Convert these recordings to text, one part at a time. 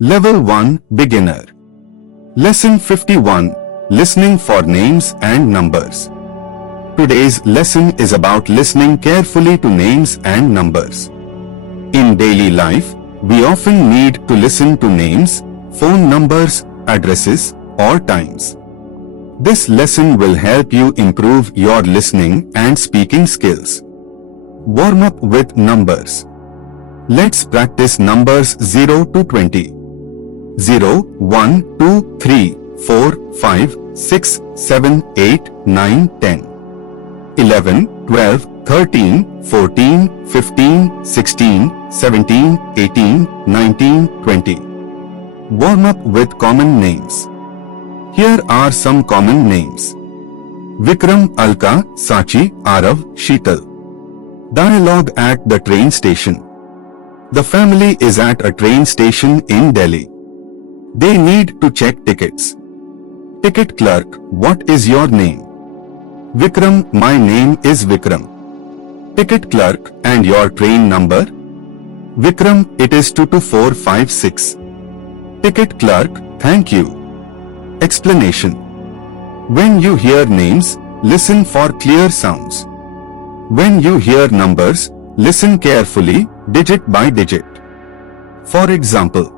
Level 1 Beginner. Lesson 51 Listening for Names and Numbers. Today's lesson is about listening carefully to names and numbers. In daily life, we often need to listen to names, phone numbers, addresses, or times. This lesson will help you improve your listening and speaking skills. Warm up with numbers. Let's practice numbers 0 to 20. 0, 1, 2, 3, 4, 5, 6, 7, 8, 9, 10. 11, 12, 13, 14, 15, 16, 17, 18, 19, 20. Warm up with common names. Here are some common names. Vikram, Alka, Sachi, Arav, Sheetal. Dialogue at the train station. The family is at a train station in Delhi. They need to check tickets. Ticket clerk, what is your name? Vikram, my name is Vikram. Ticket clerk, and your train number? Vikram, it is 22456. Ticket clerk, thank you. Explanation. When you hear names, listen for clear sounds. When you hear numbers, listen carefully, digit by digit. For example,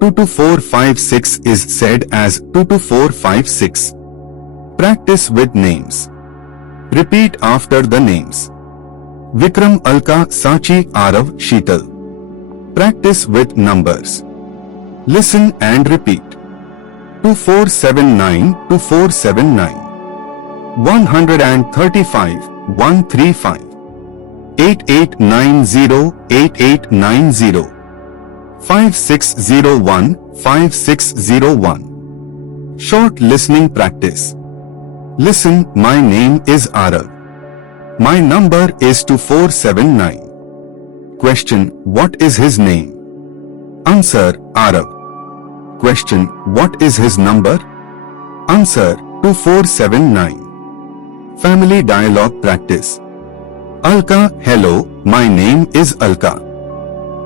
22456 is said as 22456. Practice with names. Repeat after the names. Vikram, Alka, Sachi, Arav, Sheetal. Practice with numbers. Listen and repeat. 2479, 2479. 135, 135. 8890, 8890. 5601, 5601. Short listening practice. Listen, my name is Arav. My number is 2479. Question, what is his name? Answer, Arav. Question, what is his number? Answer, 2479. Family dialogue practice. Alka, hello, my name is Alka.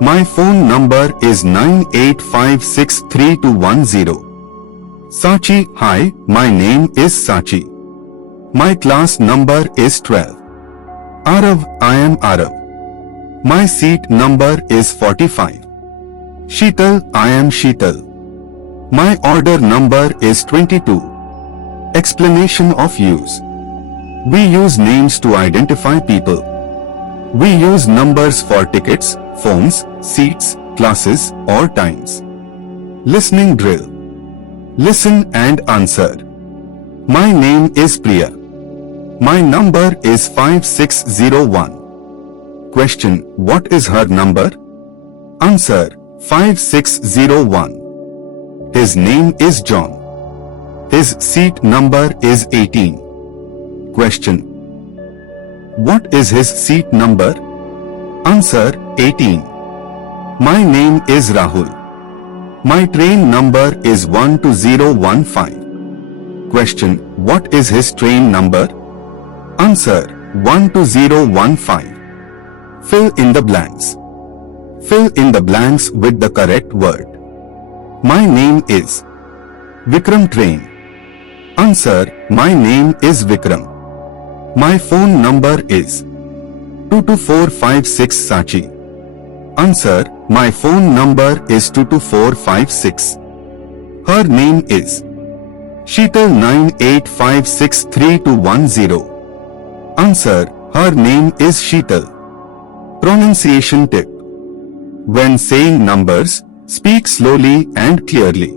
My phone number is 98563210. Sachi, hi, my name is Sachi. My class number is 12. Arav, I am Arav. My seat number is 45. Sheetal, I am Sheetal. My order number is 22. Explanation of use. We use names to identify people. We use numbers for tickets, phones, seats, classes, or times. Listening drill. Listen and answer. My name is Priya. My number is 5601. Question, what is her number? Answer, 5601. His name is John. His seat number is 18. Question, what is his seat number? Answer, 18. My name is Rahul. My train number is 12015. Question, what is his train number? Answer, 12015. Fill in the blanks. Fill in the blanks with the correct word. My name is Vikram train. Answer, my name is Vikram. My phone number is 22456 Sachi. Answer, my phone number is 22456. Her name is Sheetal 98563210. Answer, her name is Sheetal. Pronunciation tip. When saying numbers, speak slowly and clearly.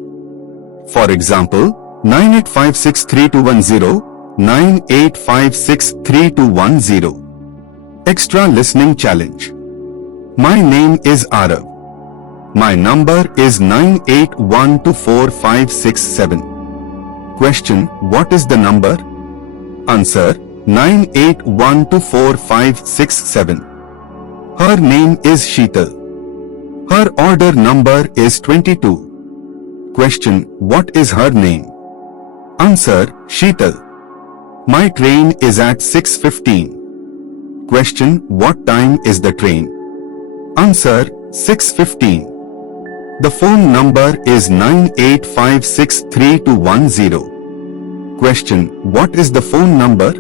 For example, 98563210, 98563210. Extra listening challenge. My name is Arav. My number is 98124567. Question, what is the number? Answer, 98124567. Her name is Sheetal. Her order number is 22. Question, what is her name? Answer, Sheetal. My train is at 6:15. Question, what time is the train? Answer, 6:15. The phone number is 98563210. Question: what is the phone number?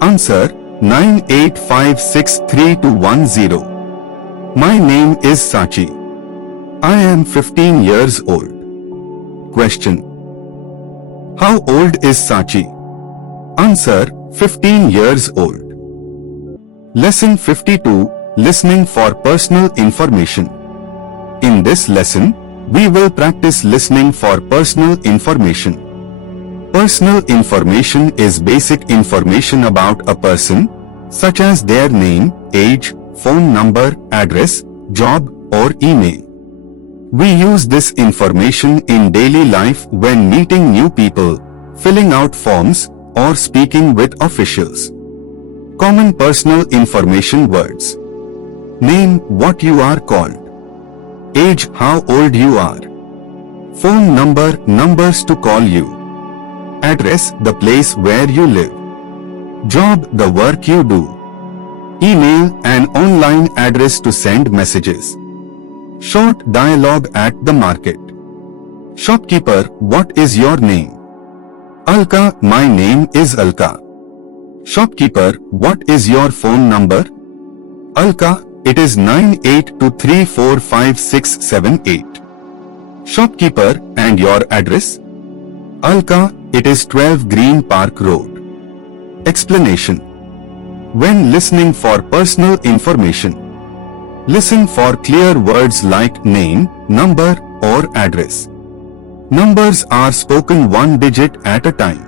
Answer: 98563210. My name is Sachi. I am 15 years old. Question: how old is Sachi? Answer: 15 years old. Lesson 52, Listening for Personal Information. In this lesson, we will practice listening for personal information. Personal information is basic information about a person, such as their name, age, phone number, address, job, or email. We use this information in daily life when meeting new people, filling out forms, or speaking with officials. Common personal information words. Name, what you are called. Age, how old you are. Phone number, numbers to call you. Address, the place where you live. Job, the work you do. Email, an online address to send messages. Short dialogue at the market. Shopkeeper, what is your name? Alka, my name is Alka. Shopkeeper, what is your phone number? Alka, it is 9823456678. Shopkeeper, and your address? Alka, it is 12 Green Park Road. Explanation. When listening for personal information, listen for clear words like name, number, or address. Numbers are spoken one digit at a time.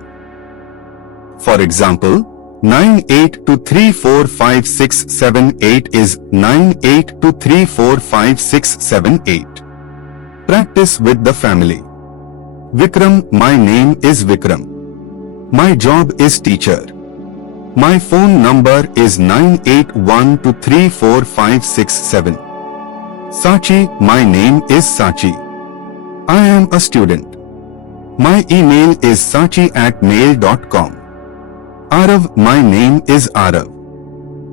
For example, 9823456678 is 9823456678. Practice with the family. Vikram, my name is Vikram. My job is teacher. My phone number is 9812345667. Sachi, my name is Sachi. I am a student. My email is sachi@mail.com. Arav, my name is Arav.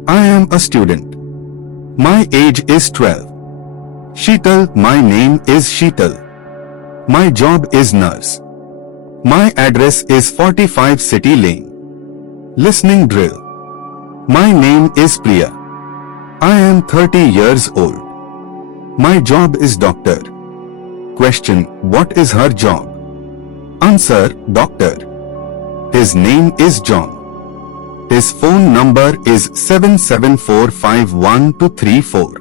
I am a student. My age is 12. Sheetal, my name is Sheetal. My job is nurse. My address is 45 City Lane. Listening drill. My name is Priya. I am 30 years old. My job is doctor. Question: what is her job? Answer: doctor. His name is John. His phone number is 77451234.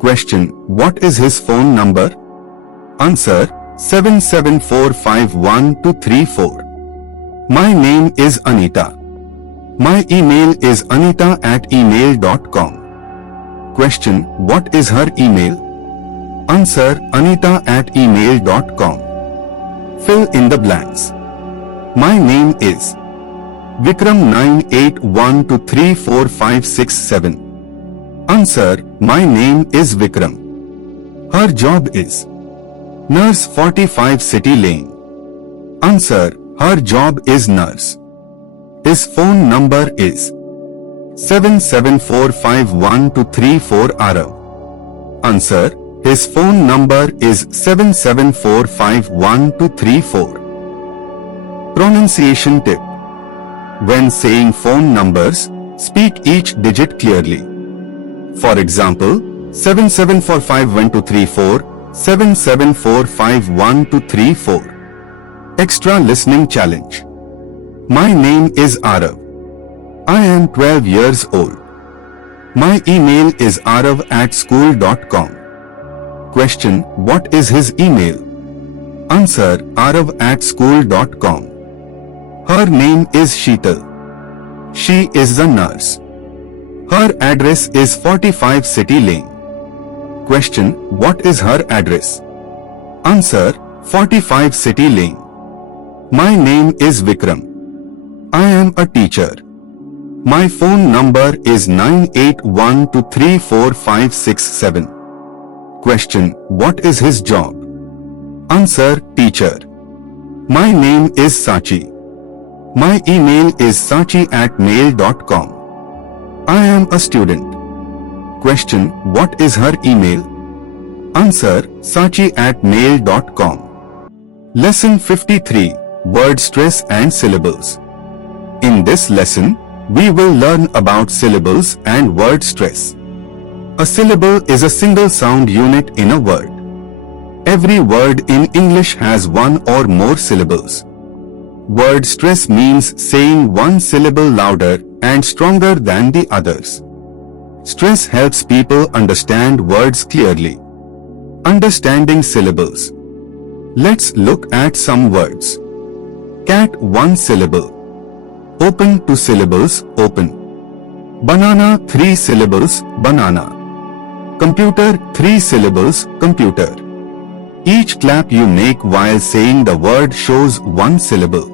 Question: what is his phone number? Answer: 77451234. My name is Anita. My email is anita@email.com. Question: what is her email? Answer: anita@email.com. Fill in the blanks. My name is Vikram 9812345667. Answer: my name is Vikram. Her job is nurse 45 City Lane. Answer: her job is nurse. His phone number is 77451234 Arav. Answer: his phone number is 77451234. Pronunciation tip. When saying phone numbers, speak each digit clearly. For example, 77451234, 77451234. Extra listening challenge. My name is Arav. I am 12 years old. My email is arav@school.com. Question: what is his email? Answer: arav@school.com. Her name is Sheetal. She is the nurse. Her address is 45 City Lane. Question: what is her address? Answer: 45 City Lane. My name is Vikram. I am a teacher. My phone number is 9812345667. Question: what is his job? Answer: teacher. My name is Sachi. My email is sachi@mail.com. I am a student. Question: what is her email? Answer, sachi@mail.com. Lesson 53, Word Stress and Syllables. In this lesson, we will learn about syllables and word stress. A syllable is a single sound unit in a word. Every word in English has one or more syllables. Word stress means saying one syllable louder and stronger than the others. Stress helps people understand words clearly. Understanding syllables. Let's look at some words. Cat, 1 syllable. Open, 2 syllables, open. Banana, 3 syllables, banana. Computer, 3 syllables, computer. Each clap you make while saying the word shows one syllable.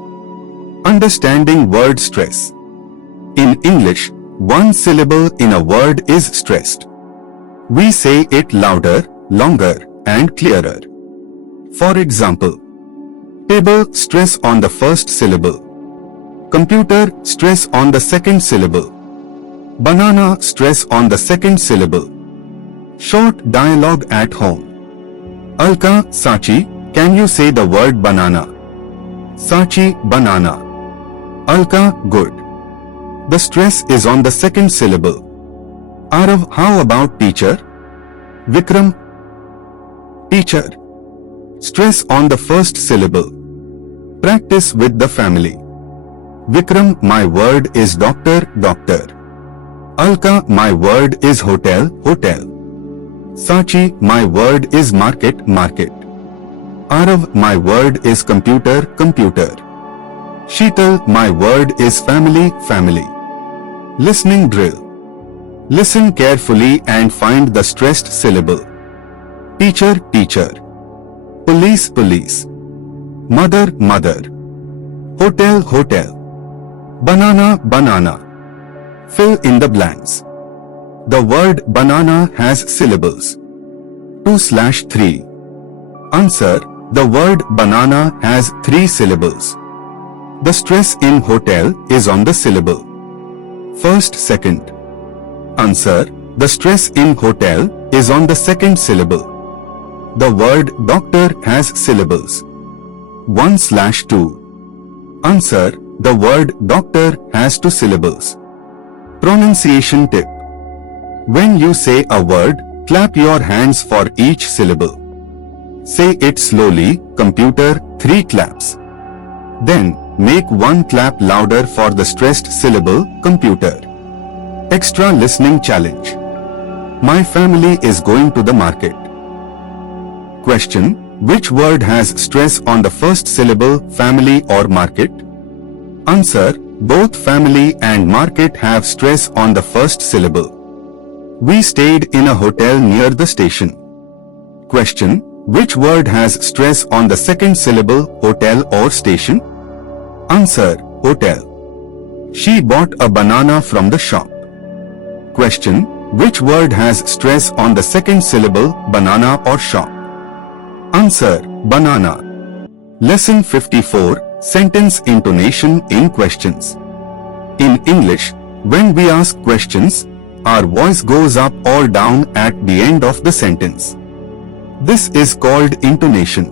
Understanding word stress. In English, one syllable in a word is stressed. We say it louder, longer, and clearer. For example, table, stress on the first syllable. Computer, stress on the second syllable. Banana, stress on the second syllable. Short dialogue at home. Alka, Sachi, can you say the word banana? Sachi, banana. Alka, good. The stress is on the second syllable. Arav, how about teacher? Vikram, teacher. Stress on the first syllable. Practice with the family. Vikram, my word is doctor, doctor. Alka, my word is hotel, hotel. Sachi, my word is market, market. Arav, my word is computer, computer. Sheetal, my word is family, family. Listening drill. Listen carefully and find the stressed syllable. Teacher, teacher. Police, police. Mother, mother. Hotel, hotel. Banana, banana. Fill in the blanks. The word banana has syllables. 2/3. Answer, the word banana has 3 syllables. The stress in hotel is on the syllable. First, second. Answer, the stress in hotel is on the second syllable. The word doctor has syllables. 1/2. Answer, the word doctor has 2 syllables. Pronunciation tip. When you say a word, clap your hands for each syllable. Say it slowly, computer, 3 claps. Then, make 1 clap louder for the stressed syllable, computer. Extra listening challenge. My family is going to the market. Question, which word has stress on the first syllable, family or market? Answer, both family and market have stress on the first syllable. We stayed in a hotel near the station. Question, which word has stress on the second syllable, hotel or station? Answer, hotel. She bought a banana from the shop. Question, which word has stress on the second syllable, banana or shop? Answer, banana. Lesson 54, Sentence Intonation in Questions. In English, when we ask questions, our voice goes up or down at the end of the sentence. This is called intonation.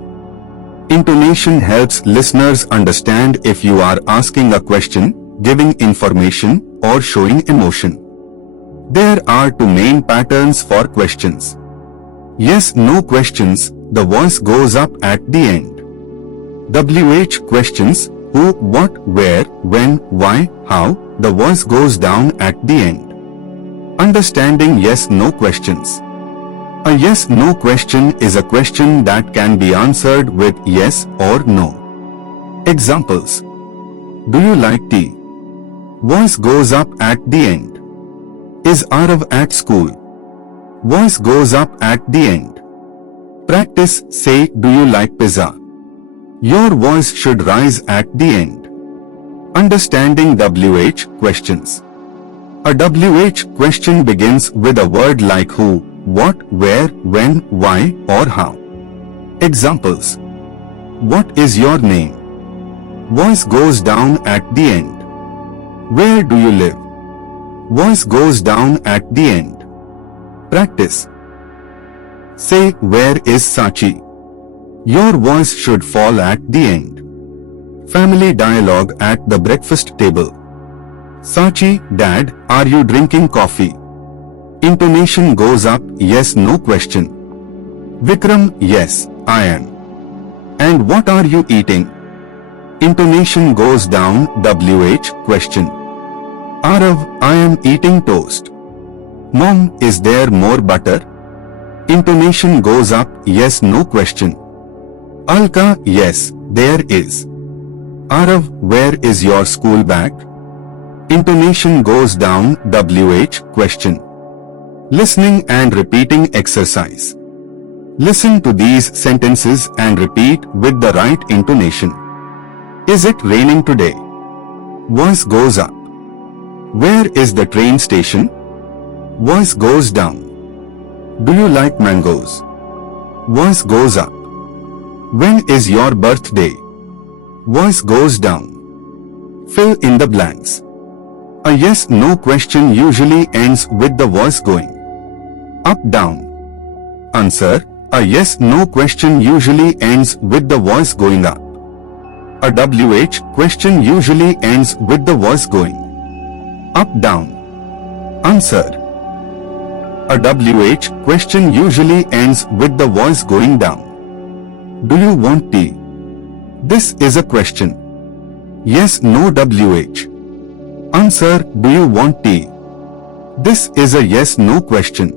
Intonation helps listeners understand if you are asking a question, giving information, or showing emotion. There are 2 main patterns for questions. Yes/no questions, the voice goes up at the end. WH questions, who, what, where, when, why, how, the voice goes down at the end. Understanding yes/no questions. A yes/no question is a question that can be answered with yes or no. Examples. Do you like tea? Voice goes up at the end. Is Arav at school? Voice goes up at the end. Practice, say, do you like pizza? Your voice should rise at the end. Understanding WH questions. A WH question begins with a word like who, what, where, when, why, or how. Examples. What is your name? Voice goes down at the end. Where do you live? Voice goes down at the end. Practice. Say, where is Sachi? Your voice should fall at the end. Family dialogue at the breakfast table. Sachi, Dad, are you drinking coffee? Intonation goes up, yes, no question. Vikram, yes, I am. And what are you eating? Intonation goes down, WH, question. Arav, I am eating toast. Mom, is there more butter? Intonation goes up, yes, no question. Alka, yes, there is. Arav, where is your school bag? Intonation goes down, WH, question. Listening and repeating exercise. Listen to these sentences and repeat with the right intonation. Is it raining today? Voice goes up. Where is the train station? Voice goes down. Do you like mangoes? Voice goes up. When is your birthday? Voice goes down. Fill in the blanks. A yes-no question usually ends with the voice going up, down. Answer. A yes-no question usually ends with the voice going up. A WH question usually ends with the voice going up, down. Answer. A WH question usually ends with the voice going down. Do you want tea? This is a question. Yes, no, WH. Answer. Do you want tea? This is a yes-no question.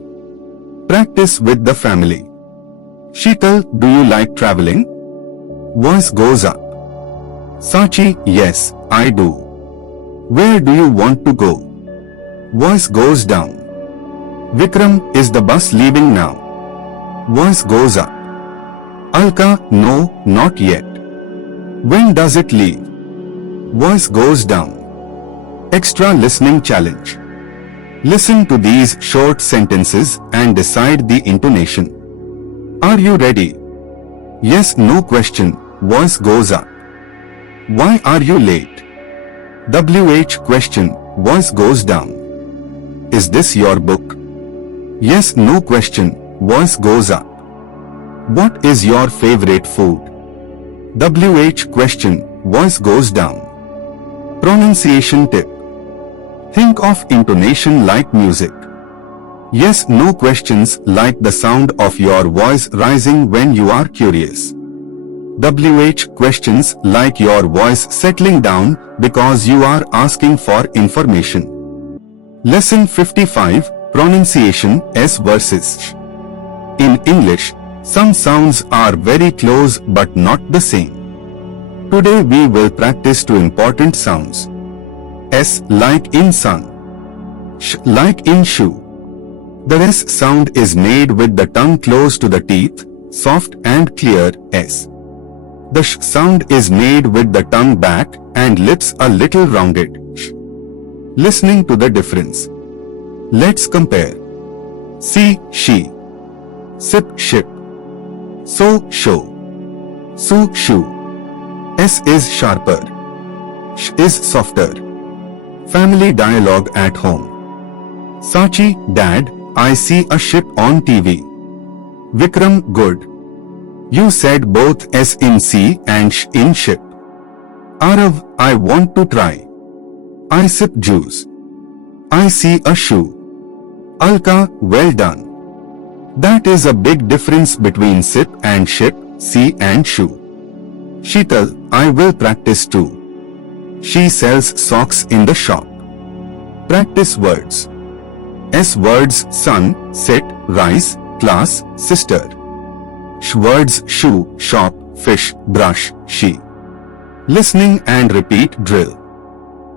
Practice with the family. Sheetal, do you like traveling? Voice goes up. Sachi, yes, I do. Where do you want to go? Voice goes down. Vikram, is the bus leaving now? Voice goes up. Alka, no, not yet. When does it leave? Voice goes down. Extra listening challenge. Listen to these short sentences and decide the intonation. Are you ready? Yes, no question. Voice goes up. Why are you late? WH question. Voice goes down. Is this your book? Yes, no question. Voice goes up. What is your favorite food? WH question. Voice goes down. Pronunciation tip. Think of intonation like music. Yes, no questions like the sound of your voice rising when you are curious. WH questions like your voice settling down because you are asking for information. Lesson 55, Pronunciation, S versus sh. In English, some sounds are very close but not the same. Today we will practice two important sounds. S like in sun. Sh like in shoe. The S sound is made with the tongue close to the teeth, soft and clear, S. The sh sound is made with the tongue back and lips a little rounded, sh. Listening to the difference. Let's compare. See, she. Sip, ship. So, show. Su, shoe. S is sharper. Sh is softer. Family dialogue at home. Sachi, Dad, I see a ship on TV. Vikram, good. You said both S in sea and sh in ship. Arav, I want to try. I sip juice. I see a shoe. Alka, well done. That is a big difference between sip and ship, see and shoe. Sheetal, I will practice too. She sells socks in the shop. Practice words. S words, sun, sit, rice, class, sister. Sh words, shoe, shop, fish, brush, she. Listening and repeat drill.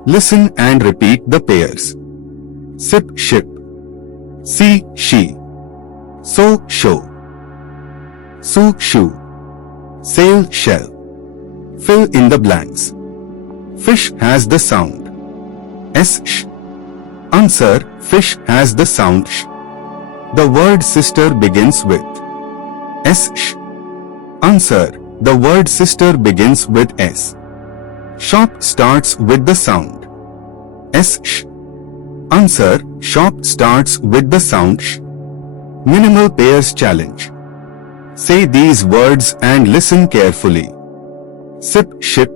Listen and repeat the pairs. Sip, ship. See, she. So, show. Su, shoe. Sail, shell. Fill in the blanks. Fish has the sound S sh. Answer, fish has the sound sh. The word sister begins with S sh. Answer, the word sister begins with S. Shop starts with the sound S sh. Answer, shop starts with the sound sh. Minimal pairs challenge. Say these words and listen carefully. Sip, ship.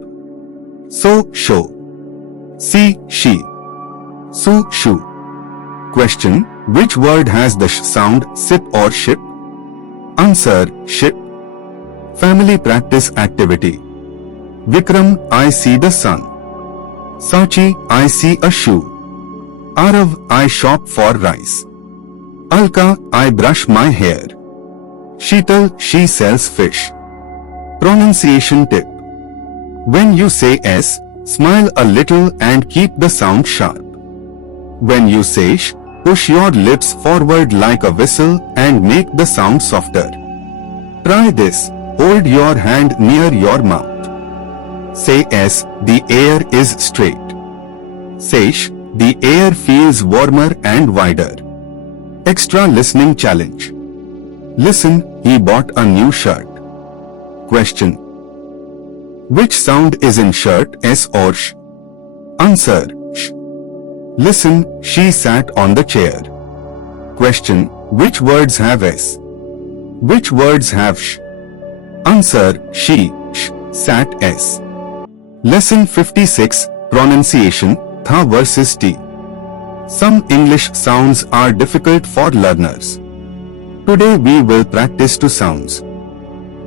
So, show. See, she. Su, shoe. Question: which word has the sh sound, sip or ship? Answer: ship. Family practice activity. Vikram: I see the sun. Sachi: I see a shoe. Arav: I shop for rice. Alka: I brush my hair. Sheetal: she sells fish. Pronunciation tip. When you say S, smile a little and keep the sound sharp. When you say sh, push your lips forward like a whistle and make the sound softer. Try this. Hold your hand near your mouth. Say S, the air is straight. Say sh, the air feels warmer and wider. Extra listening challenge. Listen, he bought a new shirt. Question: which sound is in shirt, S or sh? Answer: sh. Listen, she sat on the chair. Question: which words have S? Which words have sh? Answer: she, sh, sat, S. Lesson 56, Pronunciation, Tha versus T. Some English sounds are difficult for learners. Today we will practice two sounds.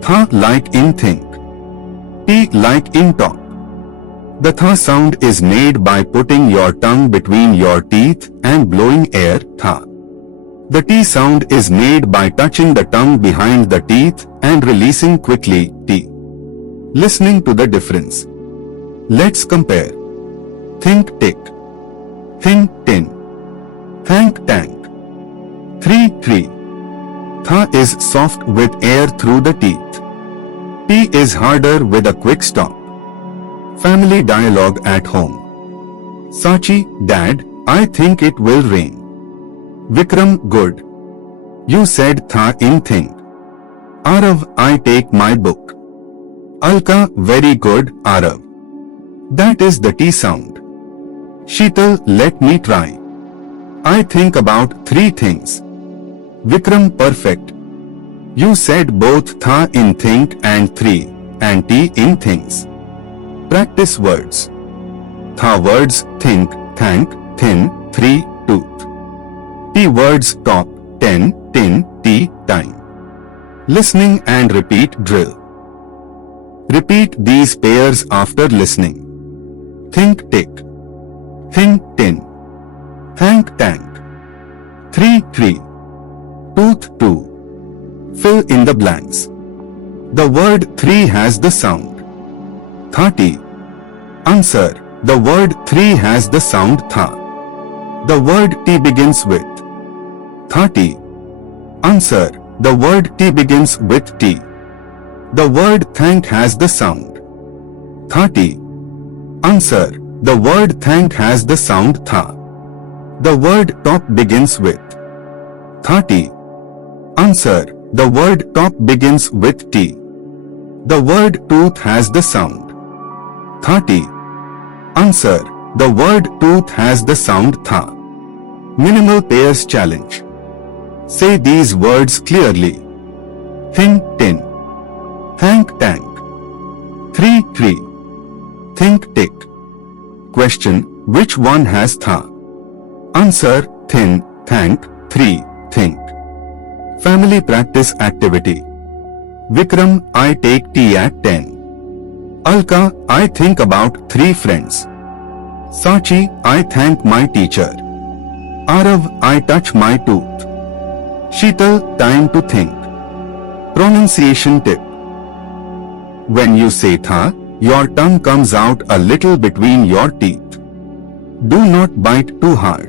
Tha like in think. T like in talk. The tha sound is made by putting your tongue between your teeth and blowing air, tha. The T sound is made by touching the tongue behind the teeth and releasing quickly, T. Listening to the difference. Let's compare. Think tick. Think tin. Thank tank. 3. Tha is soft with air through the teeth. T is harder with a quick stop. Family dialogue at home. Sachi: Dad, I think it will rain. Vikram: good. You said tha in think. Arav: I take my book. Alka: very good, Arav. That is the T sound. Sheetal: let me try. I think about 3 things. Vikram: perfect. You said both tha in think and 3, and T in things. Practice words. Tha words: think, thank, thin, 3, tooth. T words: top, 10, tin, tea, time. Listening and repeat drill. Repeat these pairs after listening. Think tick. Think tin. Thank tank. 3. Tooth 2. Fill in the blanks. The word 3 has the sound. 30. Answer. The word 3 has the sound tha. The word T begins with 30. Answer. The word T begins with T. The word thank has the sound 30. Answer. The word thank has the sound tha. The word top begins with 30. Answer. The word top begins with T. The word tooth has the sound 30. Answer. The word tooth has the sound tha. Minimal pairs challenge. Say these words clearly. Think tin. Thank tank. 3. Think tick. Question: which one has tha? Answer: thin, thank, 3, think. Family practice activity. Vikram: I take tea at 10. Alka: I think about 3 friends. Sachi: I thank my teacher. Arav: I touch my tooth. Sheetal: time to think. Pronunciation tip. When you say tha, your tongue comes out a little between your teeth. Do not bite too hard.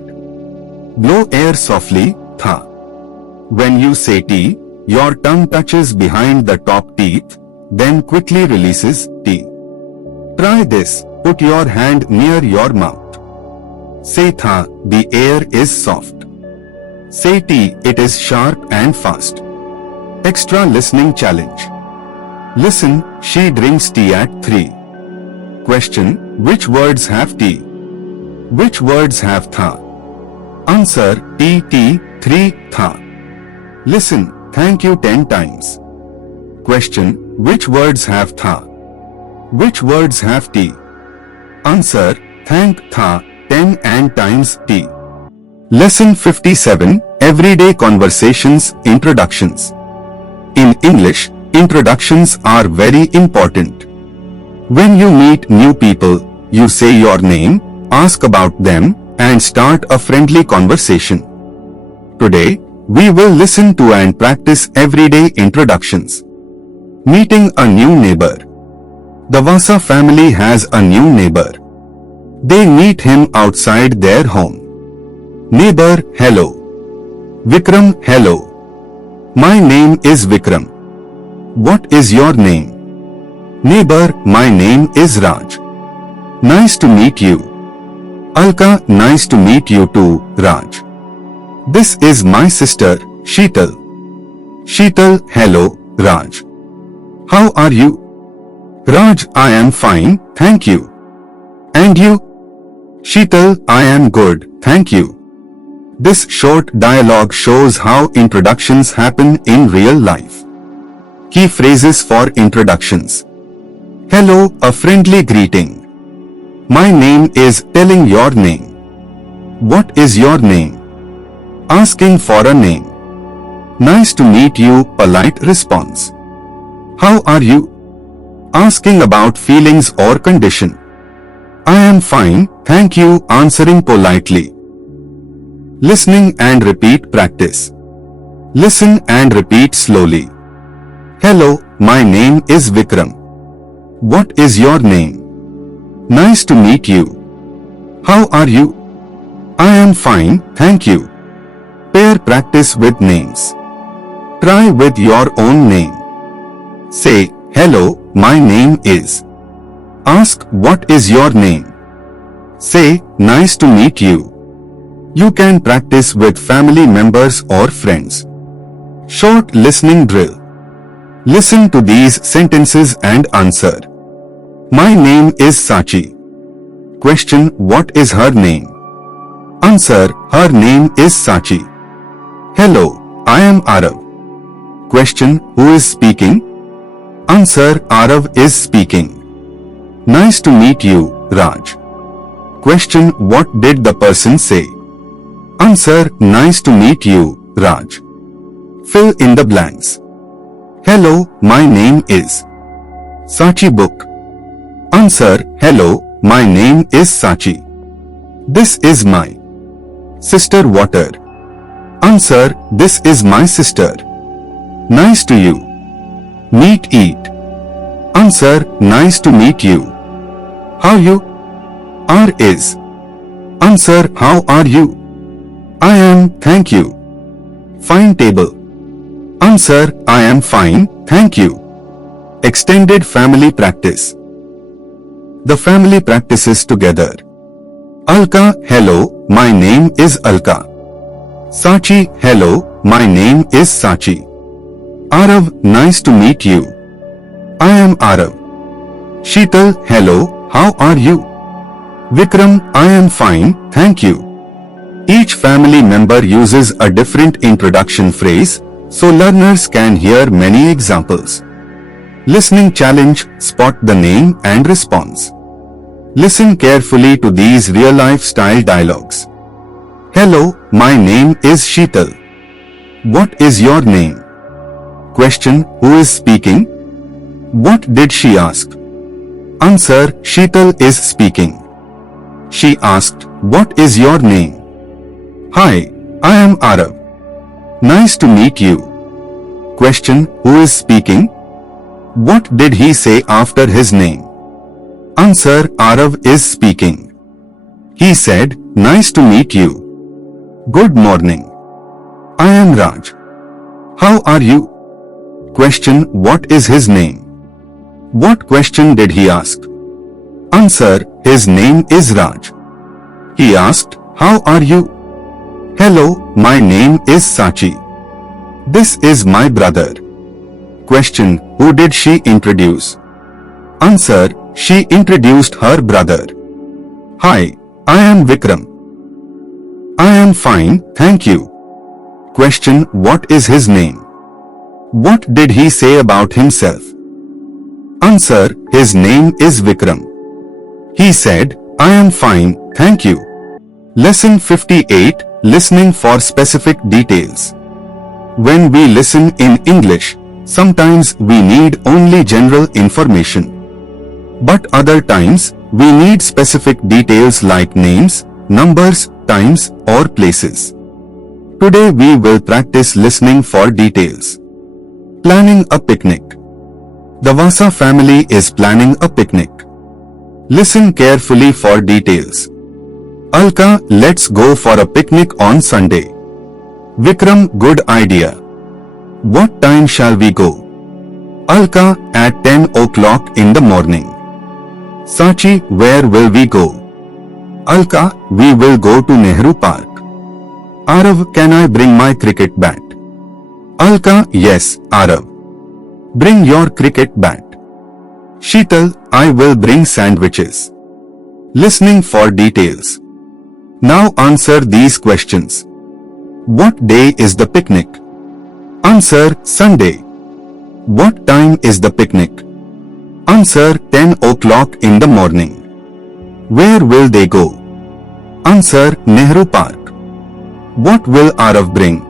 Blow air softly, tha. When you say T, your tongue touches behind the top teeth, then quickly releases T. Try this. Put your hand near your mouth. Say tha, the air is soft. Say T, it is sharp and fast. Extra listening challenge. Listen, she drinks tea at 3. Question: which words have T? Which words have tha? Answer: T, 3, tha. Listen, thank you 10 times. Question: which words have tha? Which words have t? Answer: thank, tha, 10 and times t. Lesson 57, Everyday Conversations, Introductions. In English, introductions are very important. When you meet new people, you say your name, ask about them, and start a friendly conversation. Today, we will listen to and practice everyday introductions. Meeting a new neighbor. The Vasa family has a new neighbor. They meet him outside their home. Neighbor: hello. Vikram: hello. My name is Vikram. What is your name? Neighbor: my name is Raj. Nice to meet you. Alka: nice to meet you too, Raj. This is my sister, Sheetal. Sheetal: hello, Raj. How are you? Raj: I am fine, thank you. And you? Sheetal: I am good, thank you. This short dialogue shows how introductions happen in real life. Key phrases for introductions. Hello, a friendly greeting. My name is, telling your name. What is your name? Asking for a name. Nice to meet you, polite response. How are you? Asking about feelings or condition. I am fine, thank you, answering politely. Listening and repeat practice. Listen and repeat slowly. Hello, my name is Vikram. What is your name? Nice to meet you. How are you? I am fine, thank you. Pair practice with names. Try with your own name. Say, hello, my name is. Ask, what is your name? Say, nice to meet you. You can practice with family members or friends. Short listening drill. Listen to these sentences and answer. My name is Sachi. Question: what is her name? Answer: her name is Sachi. Hello, I am Arav. Question: who is speaking? Answer: Arav is speaking. Nice to meet you, Raj. Question: what did the person say? Answer: nice to meet you, Raj. Fill in the blanks. Hello, my name is Sachi book. Answer: hello, my name is Sachi. This is my sister water. Answer: this is my sister. Nice to you. Meet eat. Answer: nice to meet you. How you? Are is. Answer: how are you? I am, thank you. Fine table. Answer: I am fine, thank you. Extended family practice. The family practices together. Alka: hello, my name is Alka. Sachi: hello, my name is Sachi. Arav: nice to meet you. I am Arav. Sheetal: hello, how are you? Vikram: I am fine, thank you. Each family member uses a different introduction phrase, so learners can hear many examples. Listening challenge: spot the name and response. Listen carefully to these real-life style dialogues. Hello, my name is Sheetal. What is your name? Question: who is speaking? What did she ask? Answer: Sheetal is speaking. She asked, what is your name? Hi, I am Arav. Nice to meet you. Question: who is speaking? What did he say after his name? Answer: Arav is speaking. He said, nice to meet you. Good morning. I am Raj. How are you? Question: what is his name? What question did he ask? Answer: his name is Raj. He asked, how are you? Hello, my name is Sachi. This is my brother. Question: who did she introduce? Answer: she introduced her brother. Hi, I am Vikram. I am fine, thank you. Question: what is his name? What did he say about himself? Answer, his name is Vikram. He said, I am fine, thank you. Lesson 58, Listening for specific details. When we listen in English, sometimes we need only general information. But other times, we need specific details like names, numbers, times, or places. Today we will practice listening for details. Planning a picnic. The Vasa family is planning a picnic. Listen carefully for details. Alka, let's go for a picnic on Sunday. Vikram, good idea. What time shall we go? Alka, at 10 o'clock in the morning. Sachi, where will we go? Alka, we will go to Nehru Park. Arav, can I bring my cricket bat? Alka, yes, Arav. Bring your cricket bat. Sheetal, I will bring sandwiches. Listening for details. Now answer these questions. What day is the picnic? Answer, Sunday. What time is the picnic? Answer, 10 o'clock in the morning. Where will they go? Answer, Nehru Park. What will Arav bring?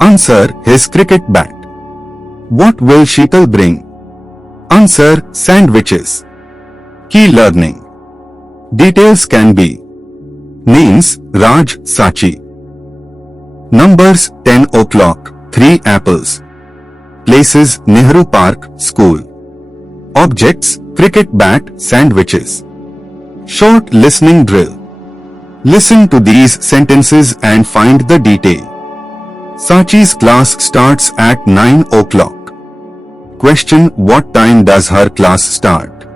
Answer, his cricket bat. What will Sheetal bring? Answer, sandwiches. Key learning. Details can be names, Raj, Sachi. Numbers, 10 o'clock, 3 apples. Places, Nehru Park, school. Objects, cricket bat, sandwiches. Short listening drill. Listen to these sentences and find the detail. Sachi's class starts at 9 o'clock. Question, what time does her class start?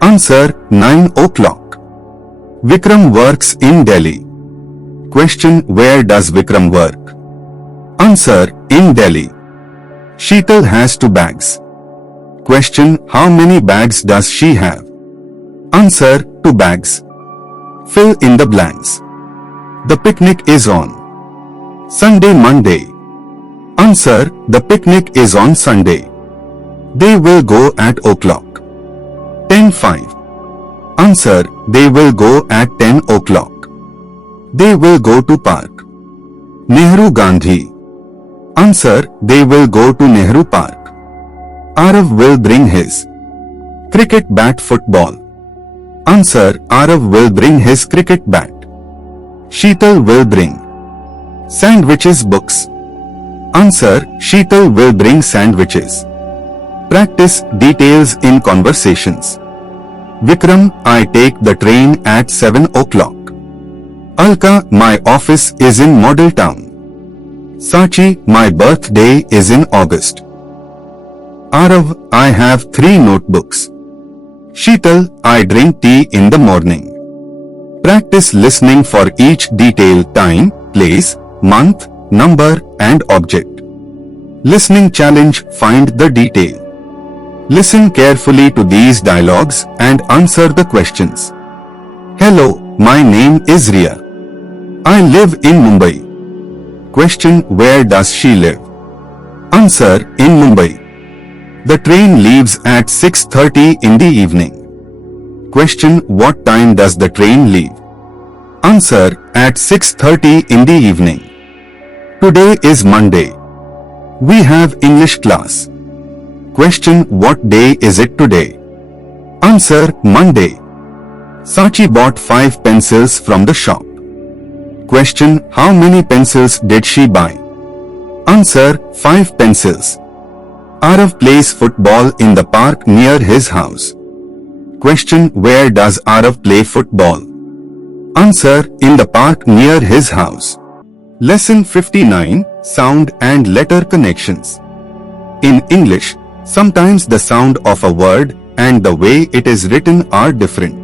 Answer, 9 o'clock. Vikram works in Delhi. Question, where does Vikram work? Answer, in Delhi. Sheetal has 2 bags. Question, how many bags does she have? Answer, 2 bags. Fill in the blanks. The picnic is on Sunday, Monday. Answer, the picnic is on Sunday. They will go at o'clock. 10:05. Answer, they will go at 10 o'clock. They will go to park. Nehru Gandhi. Answer, they will go to Nehru Park. Arav will bring his cricket bat, football. Answer, Arav will bring his cricket bat. Sheetal will bring sandwiches, books. Answer, Sheetal will bring sandwiches. Practice details in conversations. Vikram, I take the train at 7 o'clock. Alka, my office is in Model Town. Sachi, my birthday is in August. Arav, I have 3 notebooks. Sheetal, I drink tea in the morning. Practice listening for each detail: time, place, month, number, and object. Listening challenge: find the detail. Listen carefully to these dialogues and answer the questions. Hello, my name is Ria. I live in Mumbai. Question: where does she live? Answer: in Mumbai. The train leaves at 6:30 in the evening. Question: what time does the train leave? Answer: at 6:30 in the evening. Today is Monday. We have English class. Question: what day is it today? Answer: Monday. Sachi bought 5 pencils from the shop. Question: how many pencils did she buy? Answer: 5 pencils. Arav plays football in the park near his house. Question: where does Arav play football? Answer: in the park near his house. Lesson 59, Sound and Letter Connections. In English, sometimes the sound of a word and the way it is written are different.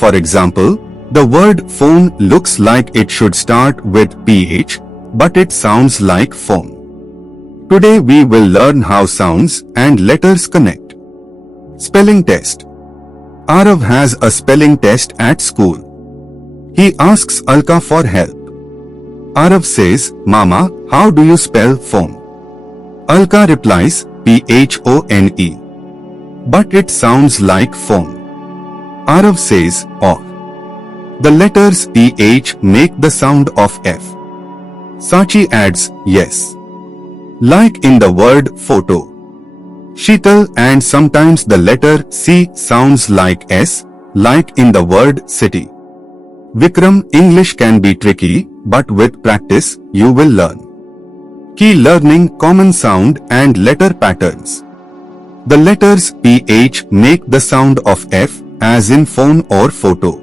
For example, the word phone looks like it should start with PH, but it sounds like phone. Today we will learn how sounds and letters connect. Spelling test. Arav has a spelling test at school. He asks Alka for help. Arav says, Mama, how do you spell phone? Alka replies phone. But it sounds like phone. Arav says oh. The letters ph make the sound of f. Sachi adds yes. Like in the word photo. Sheetal and sometimes the letter C sounds like S, like in the word city. Vikram, English can be tricky, but with practice, you will learn. Key learning common sound and letter patterns. The letters PH make the sound of F, as in phone or photo.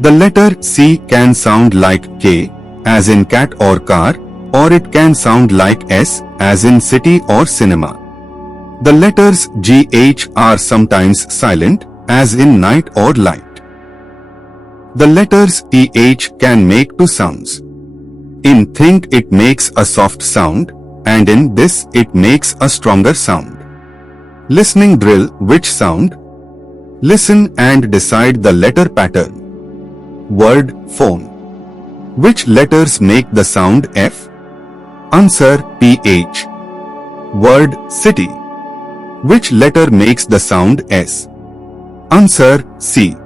The letter C can sound like K, as in cat or car, or it can sound like S, as in city or cinema. The letters GH are sometimes silent, as in night or light. The letters TH can make two sounds. In think it makes a soft sound, and in this it makes a stronger sound. Listening drill, which sound? Listen and decide the letter pattern. Word phone. Which letters make the sound F? Answer PH. Word city. Which letter makes the sound S? Answer C.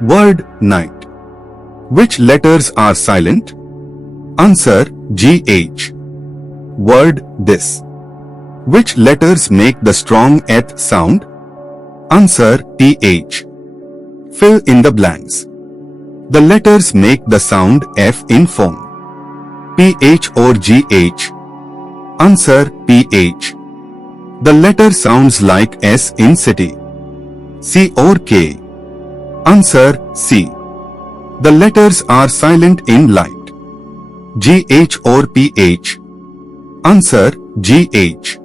Word night. Which letters are silent? Answer GH. Word this. Which letters make the strong eth sound? Answer TH. Fill in the blanks. The letters make the sound F in phone. PH or GH? Answer PH. The letter sounds like S in city. C or K? Answer C. The letters are silent in light. GH or PH? Answer GH.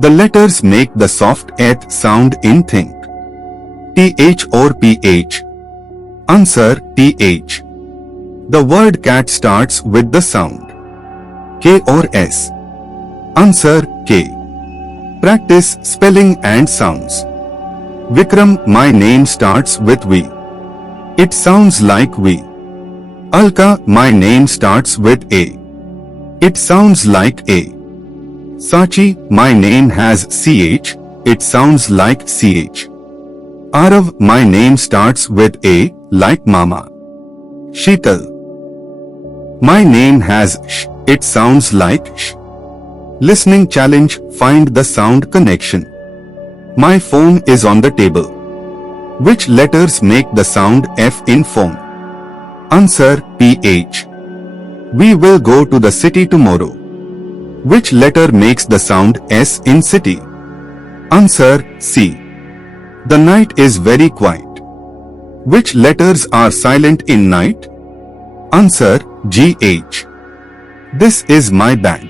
The letters make the soft eth sound in think. TH or PH? Answer TH. The word cat starts with the sound K or S? Answer K. Practice spelling and sounds. Vikram, my name starts with V. It sounds like V. Alka, my name starts with A. It sounds like A. Sachi, my name has CH. It sounds like CH. Arav, my name starts with A, like Mama. Sheetal, my name has Sh. It sounds like Sh. Listening challenge, find the sound connection. My phone is on the table. Which letters make the sound F in phone? Answer PH. We will go to the city tomorrow. Which letter makes the sound S in city? Answer C. The night is very quiet. Which letters are silent in night? Answer GH. This is my bag.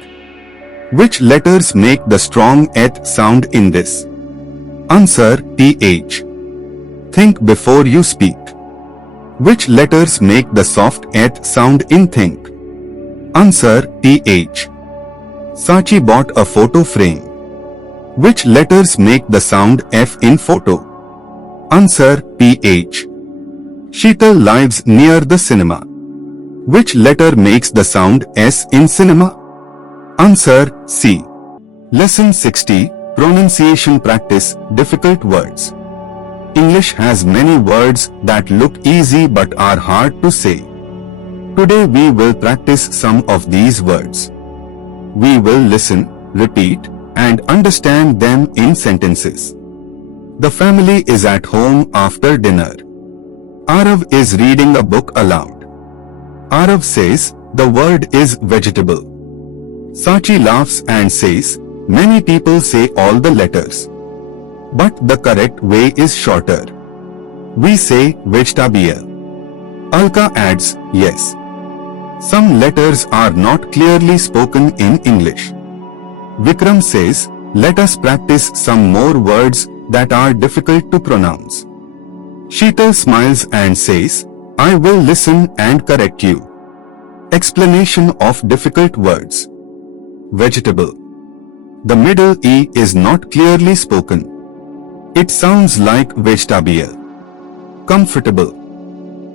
Which letters make the strong eth sound in this? Answer TH. Think before you speak. Which letters make the soft eth sound in think? Answer TH. Sachi bought a photo frame. Which letters make the sound F in photo? Answer PH. Sheetal lives near the cinema. Which letter makes the sound S in cinema? Answer C. Lesson 60, Pronunciation Practice, Difficult Words. English has many words that look easy but are hard to say. Today we will practice some of these words. We will listen, repeat, and understand them in sentences. The family is at home after dinner. Arav is reading a book aloud. Arav says, the word is vegetable. Sachi laughs and says, many people say all the letters. But the correct way is shorter. We say vegetable. Alka adds, yes. Some letters are not clearly spoken in English. Vikram says, let us practice some more words that are difficult to pronounce. Sheetal smiles and says, I will listen and correct you. Explanation of difficult words. Vegetable. The middle E is not clearly spoken. It sounds like vegetable. Comfortable.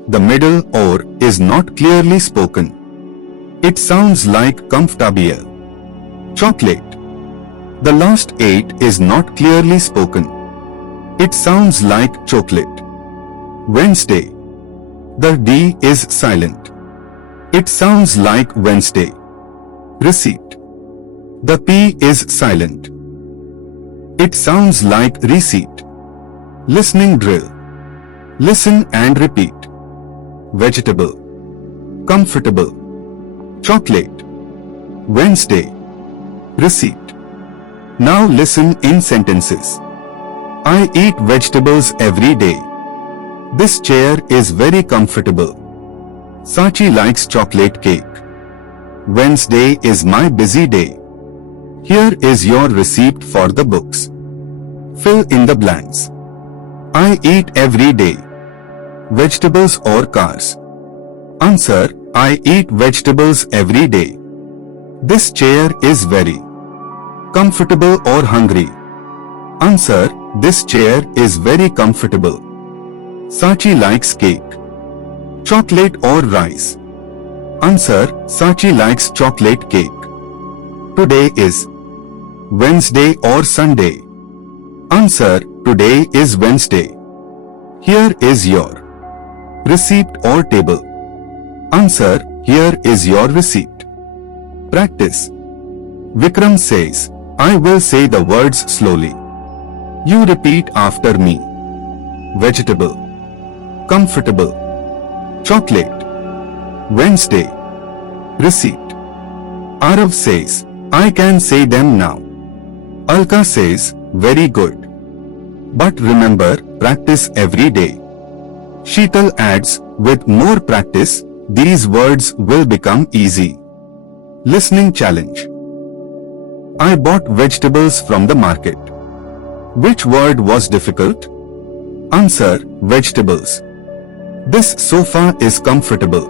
The middle or is not clearly spoken. It sounds like comfortable. Chocolate. The last 8 is not clearly spoken. It sounds like chocolate. Wednesday. The D is silent. It sounds like Wednesday. Receipt. The P is silent. It sounds like receipt. Listening drill. Listen and repeat. Vegetable. Comfortable. Chocolate. Wednesday. Receipt. Now listen in sentences. I eat vegetables every day. This chair is very comfortable. Sachi likes chocolate cake. Wednesday is my busy day. Here is your receipt for the books. Fill in the blanks. I eat every day. Vegetables or cars? Answer, I eat vegetables every day. This chair is very comfortable or hungry? Answer, this chair is very comfortable. Sachi likes cake. Chocolate or rice? Answer, Sachi likes chocolate cake. Today is Wednesday or Sunday? Answer, today is Wednesday. Here is your receipt or table. Answer, here is your receipt. Practice. Vikram says, I will say the words slowly. You repeat after me. Vegetable. Comfortable. Chocolate. Wednesday. Receipt. Arav says, I can say them now. Alka says, very good. But remember, practice every day. Sheetal adds, with more practice, these words will become easy. Listening challenge. I bought vegetables from the market. Which word was difficult? Answer, vegetables. This sofa is comfortable.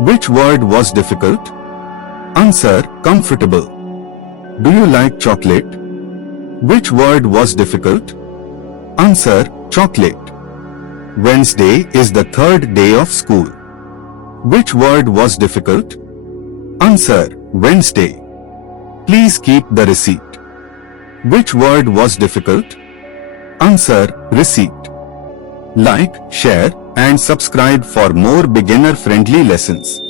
Which word was difficult? Answer, comfortable. Do you like chocolate? Which word was difficult? Answer, chocolate. Wednesday is the third day of school. Which word was difficult? Answer, Wednesday. Please keep the receipt. Which word was difficult? Answer, receipt. Like, share, and subscribe for more beginner-friendly lessons.